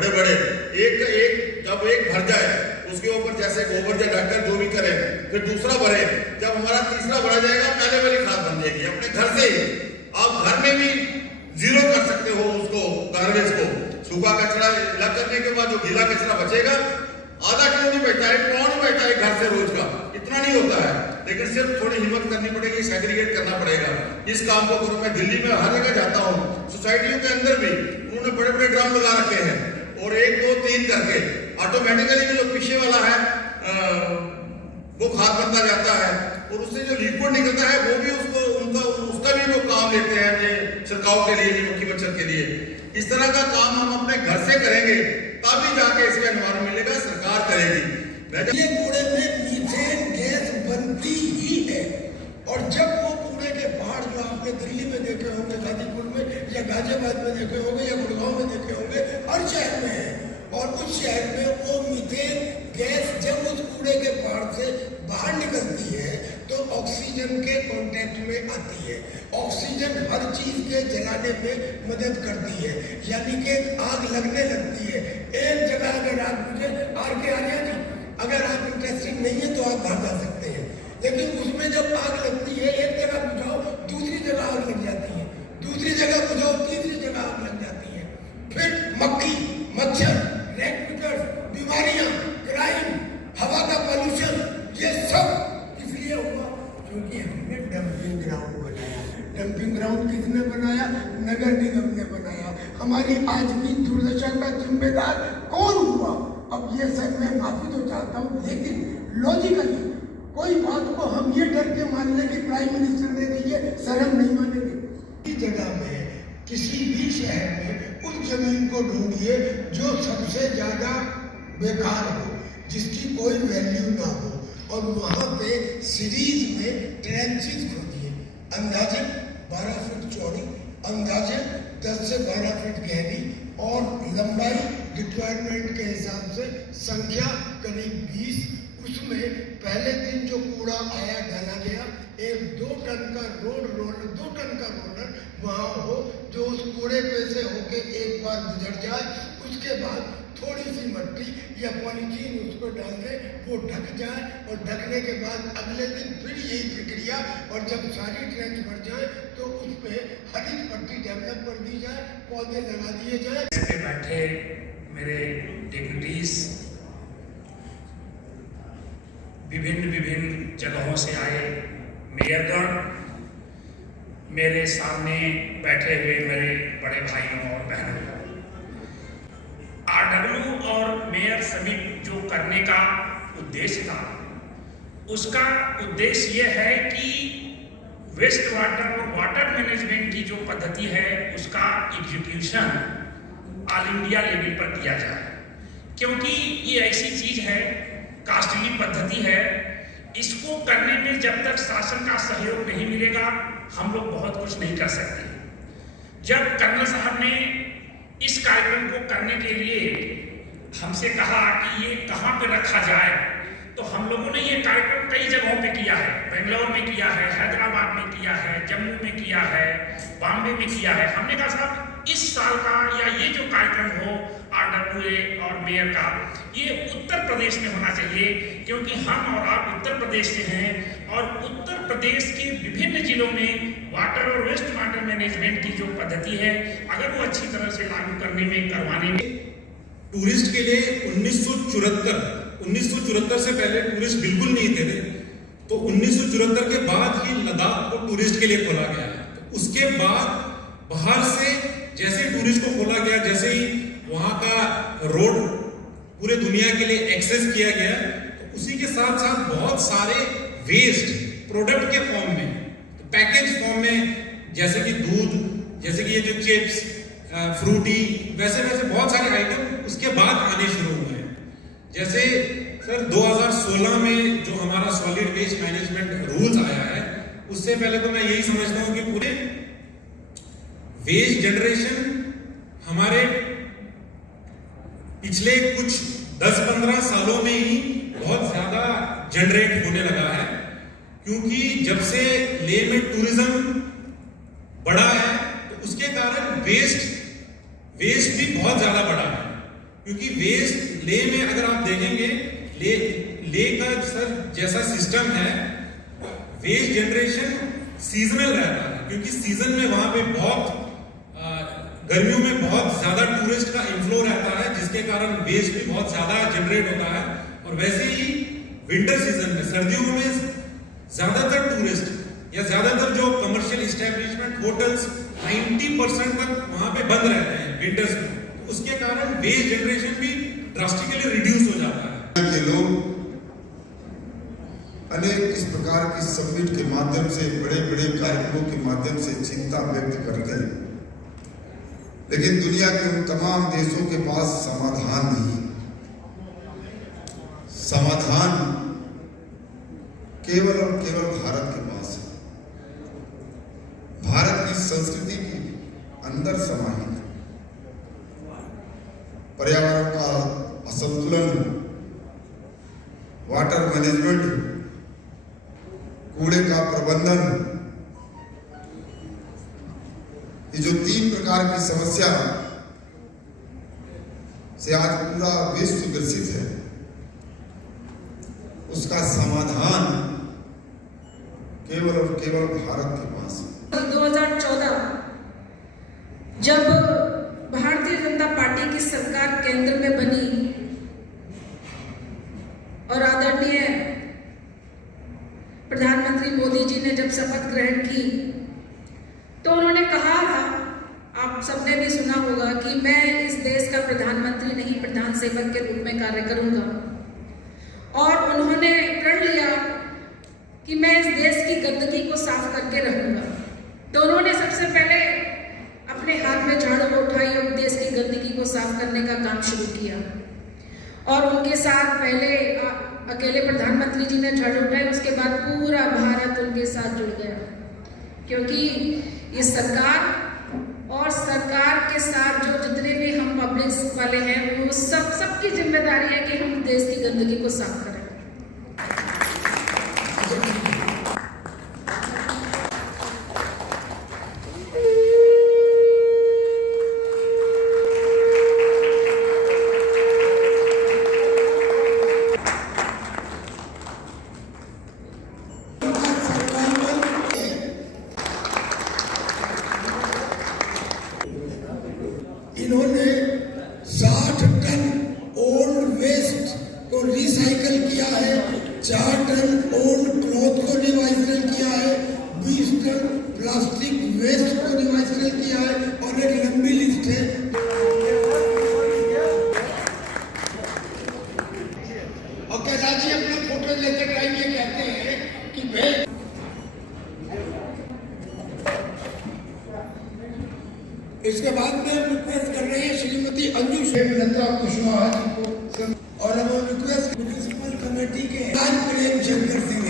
बड़े बड़े, एक एक जब एक भर जाए उसके ऊपर जैसे गोबर या डॉक्टर जो भी करे, फिर दूसरा भरे, जब हमारा तीसरा भरा जाएगा पहले वाली खाद बन जाएगी। अपने घर से ही आप घर में भी जीरो कर सकते हो उसको, गार्बेज को। सूखा कचरा अलग करने के बाद जो गीला कचरा बचेगा, आधा किलो नहीं बचता है, पाव नहीं बचता है घर से रोज का, इतना नहीं होता है। लेकिन सिर्फ थोड़ी हिम्मत करनी पड़ेगी, सेग्रीगेट करना पड़ेगा। इस काम को करो। मैं दिल्ली में हर जगह जाता हूँ, सोसाइटियों के अंदर भी उन्होंने बड़े बड़े ड्रम लगा रखे हैं, और 1 2 3 करके ऑटोमेटिकली जो पीछे वाला है वो खाद बनता जाता है, और उससे जो लिक्विड निकलता है वो भी उसका भी वो काम लेते हैं ये छिड़काव के लिए, मक्खी मच्छर के लिए। इस तरह का काम हम अपने घर से करेंगे तभी जाके इसका एनवायरमेंट मिलेगा, सरकार करेगी। ये कूड़े में मीथेन गैस बनती ही है, और जब वो कूड़े के पहाड़ जो आपने दिल्ली में देखे होंगे, गाजीपुर में या गाजियाबाद में देखे होंगे या गुड़गांव में देखे होंगे, हर शहर में है। और उस शहर में वो मीथेन गैस जब उस कूड़े के पहाड़ से बाहर निकलती है तो ऑक्सीजन के कांटेक्ट में आती है। ऑक्सीजन हर चीज के जलाने में मदद करती है, यानी कि आग लगने लगती है। एक जगह अगर आप मुझे अगर आप इंटरेस्टेड नहीं है तो आप बाहर जा सकते हैं, लेकिन उसमें जब आग लगती है, एक जगह बुझाओ दूसरी जगह आग लग जाती है, दूसरी जगह बुझाओ तीसरी जगह आग लग जाती है। फिर मक्खी मच्छर, रेस्पिरेटर्स, बीमारियां, क्राइम, हवा का पॉल्यूशन, ये सब इसलिए हुआ क्योंकि हमने डंपिंग ग्राउंड बनाया। डंपिंग ग्राउंड किसने बनाया? नगर निगम ने बनाया। हमारी आज की दुर्दशा का जिम्मेदार कौन हुआ? अब ये सब मैं माफी तो चाहता हूँ, लेकिन लॉजिकली कोई बात को हम ये डर के मान लें कि प्राइम मिनिस्टर ने कही है, सर हम नहीं मानेंगे। इस जगह में किसी भी शहर में उस जमीन को ढूंढिए जो सबसे ज्यादा बेकार हो, जिसकी कोई वैल्यू ना हो, और वहां पे सीरीज में ट्रेंचेस खोदिए, अंदाजे 12 फीट चौड़ी, अंदाजे 10 से 12 फीट गहरी, और लंबाई रिक्वायरमेंट के हिसाब से संख्या करीब 20। उसमें पहले दिन जो कूड़ा आया डाला गया, 1-2 टन का रोलर 2 टन का रोलर वहाँ हो, जो उस कूड़े पे से होके एक बार गुजर जाए। उसके बाद थोड़ी सी मिट्टी या पॉलीथीन उस पर डाल दे, वो ढक जाए, और ढकने के बाद अगले दिन फिर यही प्रक्रिया, और जब सारी ट्रेंच भर जाए तो उस पर हरित पट्टी डेवलप कर दी जाए, पौधे लगा दिए जाए। बैठे मेरे डिग्निटीज, विभिन्न जगहों से आए मेयरगण, मेरे सामने बैठे हुए मेरे बड़े भाइयों और बहनों, आरडब्ल्यू और मेयर समिट जो करने का उद्देश्य था, उसका उद्देश्य यह है कि वेस्ट वाटर और वाटर मैनेजमेंट की जो पद्धति है उसका एग्जीक्यूशन ऑल इंडिया लेवल पर किया जाए, क्योंकि ये ऐसी चीज है, कास्टली पद्धति है, इसको करने में जब तक शासन का सहयोग नहीं मिलेगा हम लोग बहुत कुछ नहीं कर सकते। जब कर्नल साहब ने इस कार्यक्रम को करने के लिए हमसे कहा कि ये कहाँ पे रखा जाए, तो हम लोगों ने ये कार्यक्रम कई जगहों पे किया है, बेंगलोर में किया है, हैदराबाद में किया है, जम्मू में किया है, बॉम्बे में किया है। हमने कहा साहब इस साल का या ये जो कार्यक्रम हो आरडब्ल्यूए और मेयर का, ये उत्तर प्रदेश में होना चाहिए, क्योंकि हम और आप उत्तर प्रदेश से हैं, और उत्तर प्रदेश के विभिन्न जिलों में वाटर और वेस्ट वाटर मैनेजमेंट की जो पद्धति है, अगर वो अच्छी तरह से लागू करने में, करवाने में। टूरिस्ट के लिए 1974 से पहले टूरिस्ट बिल्कुल नहीं थे, तो 1974 के बाद ही लद्दाख को टूरिस्ट के लिए खोला गया है। तो उसके बाद बाहर से जैसे टूरिस्ट को खोला गया, जैसे ही वहां का रोड पूरे दुनिया के लिए एक्सेस किया गया, तो उसी के साथ साथ बहुत सारे वेस्ट प्रोडक्ट के फॉर्म में, तो पैकेज फॉर्म में, जैसे कि दूध, जैसे कि ये जो चिप्स, फ्रूटी, वैसे बहुत सारे आइटम उसके बाद आने शुरू हुए हैं। जैसे सर 2016 में जो हमारा सॉलिड वेस्ट मैनेजमेंट रूल्स आया है, उससे पहले तो मैं यही समझता हूं कि पूरे वेस्ट जनरेशन हमारे पिछले कुछ 10-15 सालों में ही बहुत ज्यादा जनरेट होने लगा है, क्योंकि जब से लेह में टूरिज्म बढ़ा है तो उसके कारण वेस्ट भी बहुत ज्यादा बढ़ा है। क्योंकि वेस्ट ले में अगर आप देखेंगे, ले का सर जैसा सिस्टम है, वेस्ट जनरेशन सीजनल रहता है, क्योंकि सीजन में वहां पे बहुत गर्मियों में बहुत ज्यादा टूरिस्ट का इनफ्लो रहता है, जिसके कारण वेस्ट भी बहुत ज्यादा जनरेट होता है। और वैसे ही विंटर सीजन में, सर्दियों में ज्यादातर टूरिस्ट या ज्यादातर जो कमर्शियल इस्टेब्लिशमेंट, होटल्स 90% तक वहां पे बंद रहते हैं विंटर्स में। उसके कारण वेस्ट जनरेशन भी ड्रास्टिकली रिड्यूस हो जाता है। के लोग अनेक इस प्रकार की समिट के माध्यम से, बड़े बड़े कार्यक्रमों के माध्यम से चिंता व्यक्त करते हैं, लेकिन दुनिया के उन तमाम देशों के पास समाधान नहीं है। समाधान केवल और केवल भारत के पास है। भारत की संस्कृति के अंदर समाहित है। पर्यावरण का असंतुलन, वाटर मैनेजमेंट, कूड़े का प्रबंधन, ये जो 3 प्रकार की समस्या से आज पूरा विश्व ग्रसित है, उसका समाधान केवल और केवल भारत के पास है। 2014 जब भारतीय जनता पार्टी की सरकार केंद्र में बनी और आदरणीय प्रधानमंत्री मोदी जी ने जब शपथ ग्रहण की, तो उन्होंने कहा था, आप सबने भी सुना होगा, कि मैं इस देश का प्रधानमंत्री नहीं, प्रधान सेवक के रूप में कार्य करूंगा। और उन्होंने प्रण लिया कि मैं इस देश की गंदगी को साफ करके रहूंगा। तो उन्होंने सबसे पहले अपने हाथ में झाड़ू उठाई और देश की गंदगी को साफ करने का काम शुरू किया। और उनके साथ पहले अकेले प्रधानमंत्री जी ने झाड़ू उठाई, उसके बाद पूरा भारत उनके साथ जुड़ गया, क्योंकि ये सरकार और सरकार के साथ जो जितने भी हम पब्लिक वाले हैं, वो सबकी जिम्मेदारी है कि हम देश की गंदगी को साफ करें। इन्होंने 60 टन ओल्ड वेस्ट को रिसाइकल किया है, 4 टन ओल्ड क्लॉथ को रिसाइकल किया है, 20 टन प्लास्टिक वेस्ट को रिसाइकल किया है, और एक लंबी लिस्ट है। और कैलाश जी अपना फोटो लेकर आएंगे, कहते हैं कि भाई इसके बाद में रिक्वेस्ट कर रहे हैं श्रीमती अंजू लता कुशवाहा जी को, और हम रिक्वेस्ट म्युनिसिपल कमेटी के प्रेम शंकर सिंह